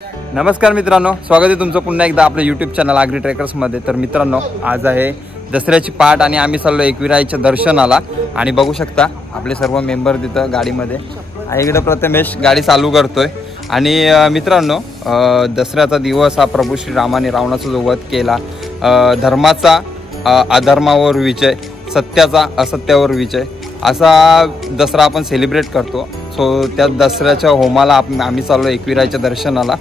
नमस्कार मित्रांनो, स्वागत आहे तुमचं पुन्हा एकदा आपल्या यूट्यूब चॅनल आगरी ट्रेकर्समध्ये। तर मित्रांनो, आज आहे दसऱ्याची पहाट आणि आम्ही चाललो एकविराईच्या दर्शनाला। आणि बघू शकता आपले सर्व मेंबर तिथं गाडीमध्ये आहे। इकडे प्रथमेश गाडी चालू करतोय। आणि मित्रांनो, दसऱ्याचा दिवस हा प्रभू श्रीरामाने रावणाचा जो वध केला, धर्माचा अधर्मावर विजय, सत्याचा असत्यावर विजय, असा दसरा आपण सेलिब्रेट करतो। सो त्या दसऱ्याच्या होमाला आम्ही चाललो एकविराईच्या दर्शनाला।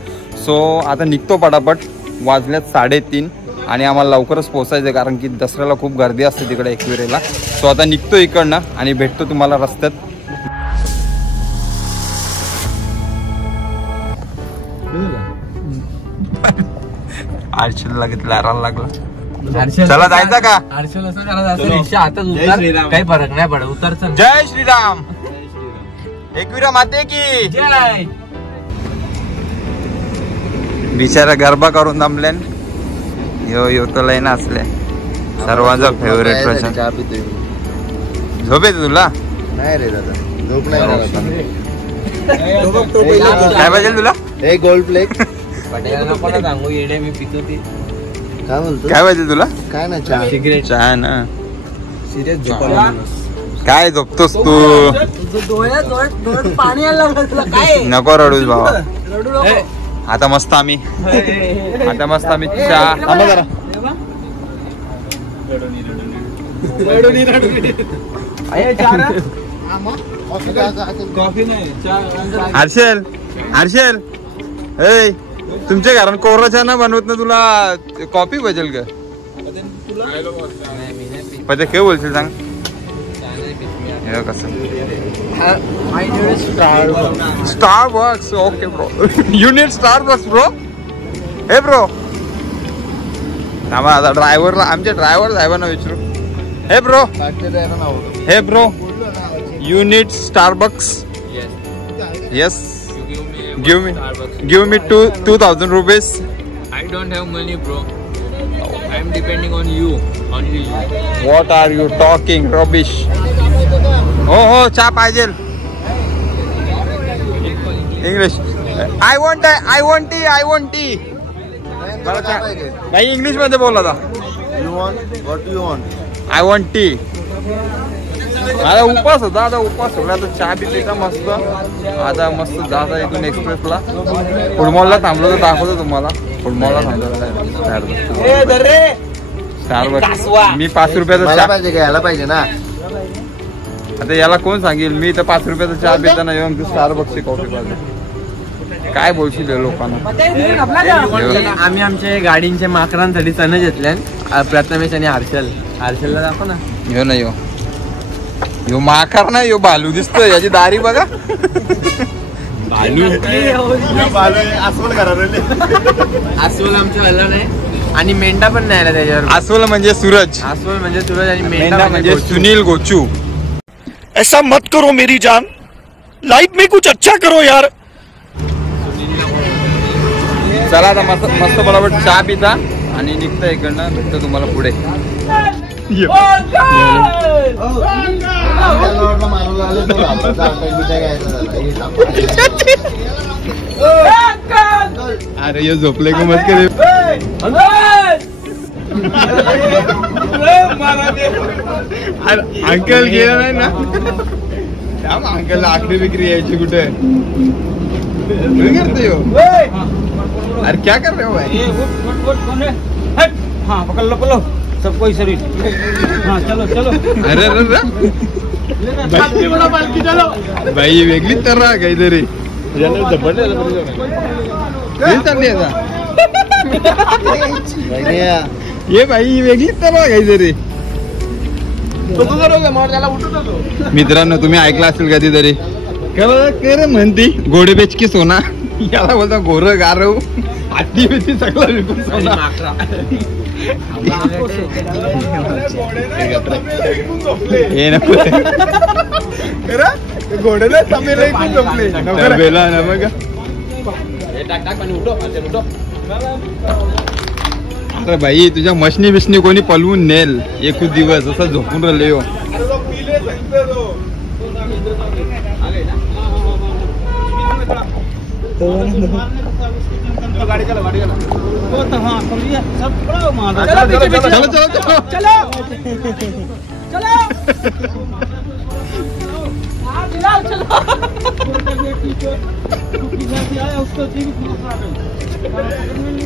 सो आता निघतो पटापट, वाजल्यात 3:30 आणि आम्हाला लवकरच पोहोचायचं आहे, कारण की दसऱ्याला खूप गर्दी असते तिकडे एकविरेला। सो आता निघतो इकडनं आणि भेटतो तुम्हाला रस्त्यात। आरशेला लागला, चला जायचं का? आरशेला असं करा, असं रिक्षा हातात उतर, काही फरक नाही पडत, उतर चल। जय श्रीराम, एकविरा माते की जय। बिचारा गरबा करून दमले, यो तो लय नाचले। सर्वांचा फेवरेट प्रश्न, झोप येते तुला? नाही रे दादा, झोप नाही। काय पाहिजे तुला? एक गोल्ड प्लेट पटेला नको सांगू, येडे मी पितो ती। काय बोलतो? काय पाहिजे तुला? काय ना चहा, सिगरेट, चहा ना। सिरियस झोपायला काय झोपतोस तू? डोळ्यात पाणी आलं लागलं तुला, काय नको रडूस बाबा। रडू नको। आता मस्त आम्ही चहा। थांबा जरा। कॉफी नाही, चहा। हर्षल ए, तुमच्या घरात कोरा चहा ना बनवत ना, तुला कॉफी पाहिजे का? पहिले काय बोलशील सांग? Starbucks, okay bro. You need Starbucks bro? Hey bro. थांबा आता ड्रायव्हरला, आमच्या ड्रायव्हर साहेबांना विचारू। हे ब्रो, हे bro, you need Starbucks? Yes. Give me 2,000 rupees. I don't have money, bro. I am depending on you, only you. What are you talking rubbish? हो चहा पाहिजे। English, I want tea. नाही, English मध्ये बोला था। You want what you want? I want tea. आता उपास होता, आता उपास होता, आता चहा पिता मस्त। आता मस्त जाता इथून एक्सप्रेसला, फुलमॉलला थांबलो तर दाखवतो तुम्हाला। फुलमॉलला थांबलो, मी 5 रुपयाचा चहा पाहिजे, घ्यायला पाहिजे ना। आता याला कोण सांगेल? मी तर 5 रुपयाचा चहा पिताना येऊन तू स्टारबक्सची कॉफी पाहिजे। काय बोलशील लोकांना? आम्ही आमच्या गाडींच्या माकरांसाठी चणे घेतले, प्रथमेश आणि हर्षलला दाखव ना। यो नाही, यो माकार नाही, यो भालू दिसतोय। याची दारी बघा, अस्वल आमच्या हल्ला नाही, आणि मेंढा पण नाही आला त्याच्यावर। अस्वल म्हणजे सूरज, आणि मेंढा म्हणजे सुनील गोचू। ऐसा मत करो मेरी जान, लाइफ में कुछ अच्छा करो यार। चला आता मस्त बरोबर चहा पिता आणि निघता इकडनं, भेटतो तुम्हाला पुढे। अरे ये झोपले का मत करे। अंकल गेला नाही ना, अंकल आखरी बिक्री यायची कुठे करते हो? अरे क्या कर रहे हो भाई? हाँ पकड़ लो सबको शरीर। हाँ चलो। अरे भाई वेगळी तर राहा काहीतरी। ये भाई वेगळी तर राहा काहीतरी। मित्रांनो, तुम्ही ऐकलं असेल कधीतरी, कर म्हणती घोडे बेचकी सोना, याला बोलता गोर गारव, हाती बिती सगळं विकून सोना। हे नको घोडेला झोपले ना बघा। अरे भाई, तुझ्या मशनी बिशनी कोणी पलवून नेल एकूच दिवस, असं झोपून राहिले हो।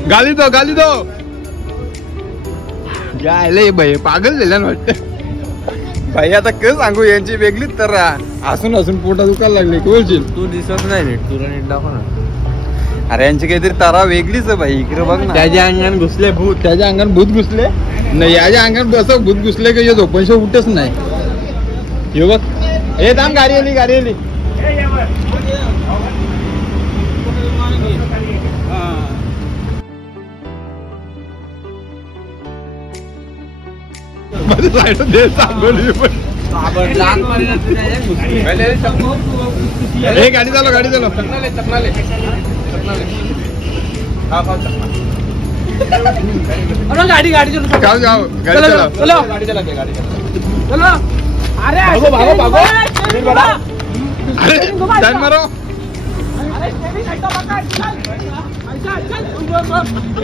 गाली दो यायला भाई पागल झाल्या ना वाटतं भाई. आता काय सांगू, यांची वेगळीच तर हसून हसून पोटा दुखायला लागले. बोलशील तू दिसत नाही नीट, तुला नीट दाखव ना. अरे यांची काहीतरी तारा वेगळीच आहे भाई. इकडे बघ ना, त्याच्या अंगाने घुसले भूत. त्याच्या अंगात भूत घुसले नाही, याच्या अंगात असं भूत घुसले की झोपणशे उठच नाही. हे बघ, हे थांब, गाडी आली. गाडी चालव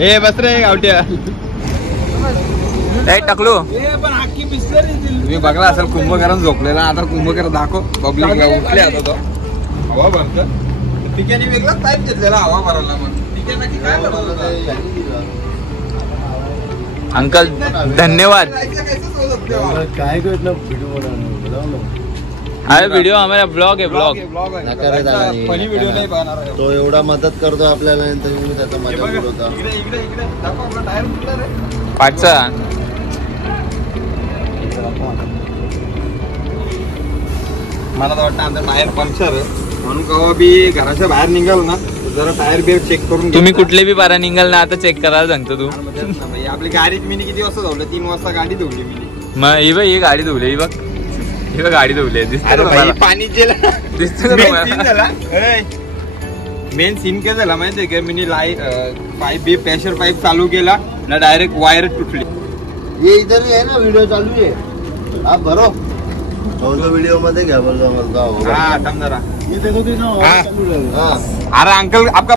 ए बस रे गावट्या. टाकलो तुम्ही बघला असेल कुंभकरण झोपलेला. आता कुंभकरण दाखव पब्लिकला. उठले आता तो हवा भरत ठिकाणी वेगळाच टाईप घेतलेला हवा भरायला. मग ठिकाणी काय अंकल धन्यवाद. काय भेटलं व्हिडिओ अरे व्हिडिओ हमारा ब्लॉग है ब्लॉग. फनी व्हिडिओ नाही बनणार आहे. तो एवढा मदत करतो आपल्याला, तुम्ही त्याचा मजा उडवता. इकडे दाखव आपला टायर कुठला रे. पाठचा मला तर वाटतं आमचा टायर पंक्चर आहे म्हणून कवा बी घराच्या बाहेर निघाल ना जरा टायर बिअर चेक करून तुम्ही कुठले बी पारा निघाल ना, आता चेक करायला सांगतो तू. आपली गाडीत मी किती वाजता धुवलं? 3 वाजता गाडी धुवली मी. मग ही बघ, ही गाडी धुवली. ही बघ गाडी धुवली. दिसतं पाणी दिसतं मेन सीन काय झाला माहितीये का? मी पाईप प्रेशर पाईप चालू केला ना, डायरेक्ट वायर तुटली. ये इधर ही है ना, व्हिडिओ चालू आहे. आप भरो व्हिडिओ मध्ये घ्या बरं. हा थांब जरा. हाँ अरे अंकल आपका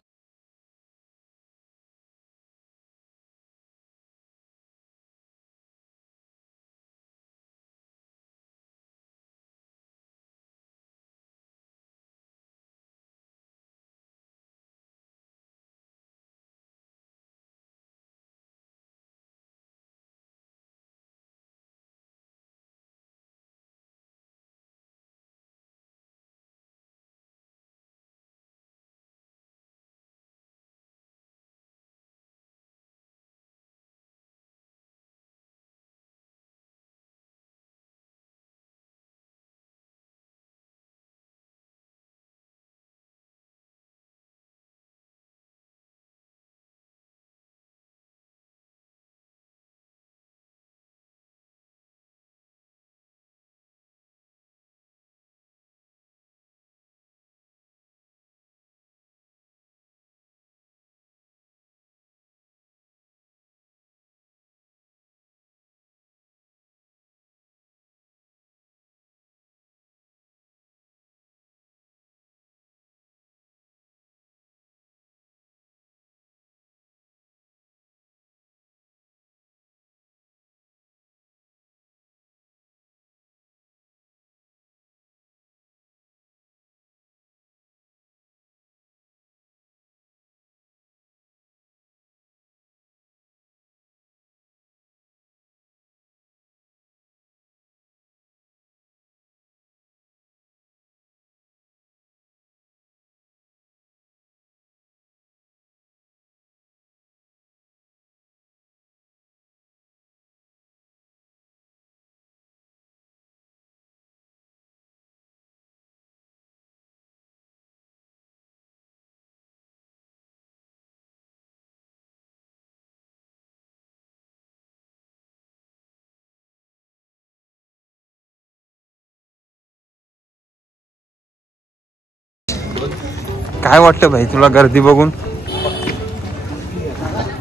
काय वाटतं भाई तुला गर्दी बघून?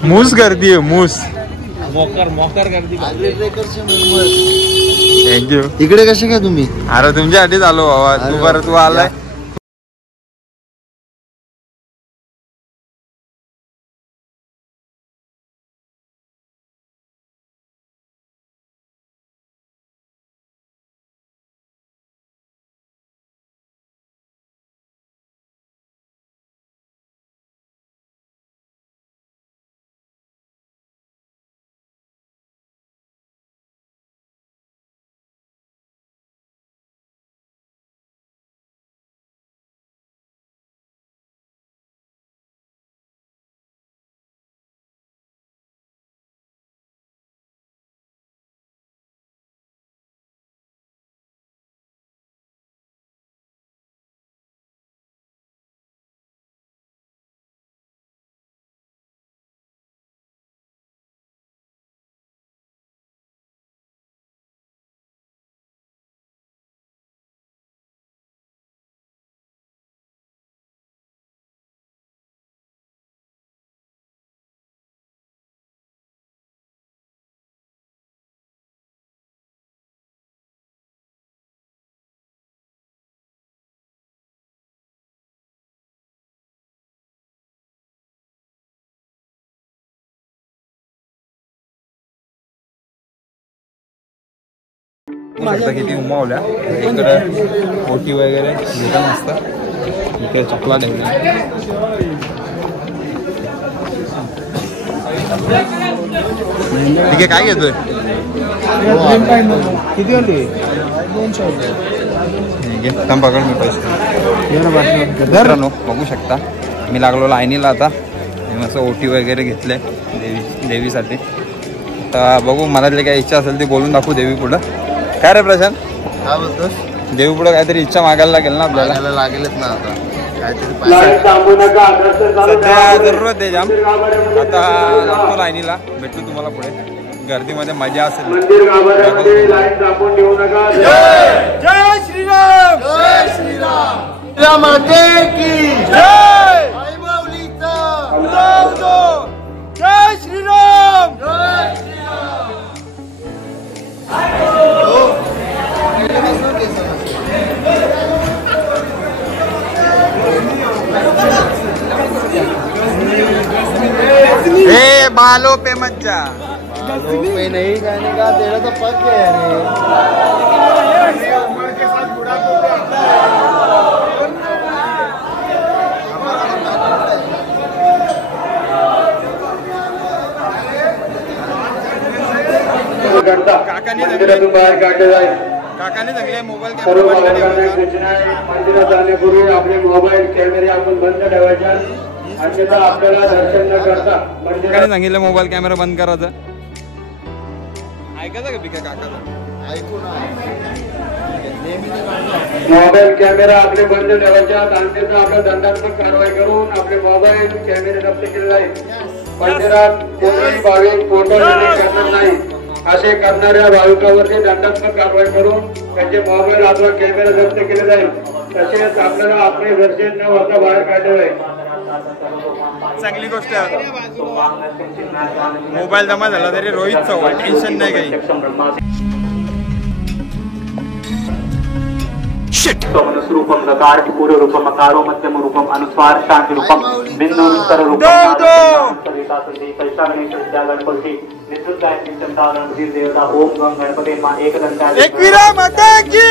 मूस गर्दी आहे, मूस. मोकर गर्दी. थँक्यू. इकडे कसे काय तुम्ही? अरे तुमच्यासाठीच आलो बाबा. तू बरं तू आलाय. शकता किती उमावल्या इकडे ओटी वगैरे भेटत असतं इकडे चपला ठेवल्या ठीक आहे काय घेतोय किती होते पकड मी पैसे मित्रांनो बघू शकता मी लागलो लाईनीला आता मस्त ओटी वगैरे घेतले देवीसाठी आता बघू मनातली काय इच्छा असेल ती बोलून दाखवू देवी पुढं काय रे प्रशांत काय बोलतोस देवी पुढं काहीतरी इच्छा मागायला लागेल ना आपल्याला लागेलच ना आता काहीतरी सध्या जरूरत आहे जाम आता लागतो लाईनीला भेटतो तुम्हाला पुढे गर्दीमध्ये मजा असेल बालों पे मत जा पे नहीं जाने का तेरा तो पक गया रे काकाने चांगले मोबाईल मंदिरात जाण्यापूर्वी आपले मोबाईल कॅमेरे आपण बंद ठेवायचे अन्यथा आपल्याला दर्शन न करता काकाने सांगितलं मोबाईल कॅमेरा बंद करायचं ऐकायचं का पिका काकाचं ऐकू ना मोबाईल कॅमेरा आपले बंद ठेवायचे अन्यथा आपल्या दंडात्मक कारवाई करून आपले मोबाईल कॅमेरे जप्त केले जाईल मंदिरात कोणीही भाविक फोटो करणार नाही असे करणाऱ्या भाविकांवरती दंडात्मक कारवाई करून त्यांचे मोबाईल अथवा कॅमेरा जप्त केले जाईल तसेच आपल्याला आपले दर्शन न होता बाहेर काढले जाईल चांगली गोष्ट आहे मोबाईल जमा झाला तरी रोहित चव्हाण टेन्शन नाही काही रूपम गकार पूर्व रूपम अकारो मध्यम रूपम अनुस्वार शांति रूपम बिंदु उत्तर रूपम गणपति नित्य देवता ओम गं गणपति मां एकदंता एकवीरा माता की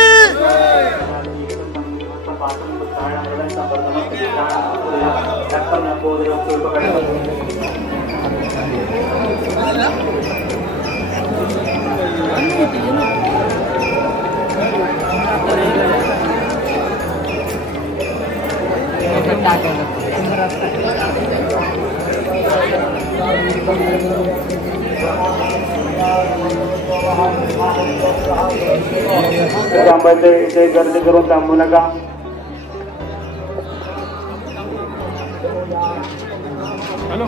इथे गर्दी करून थांबू नका हॅलो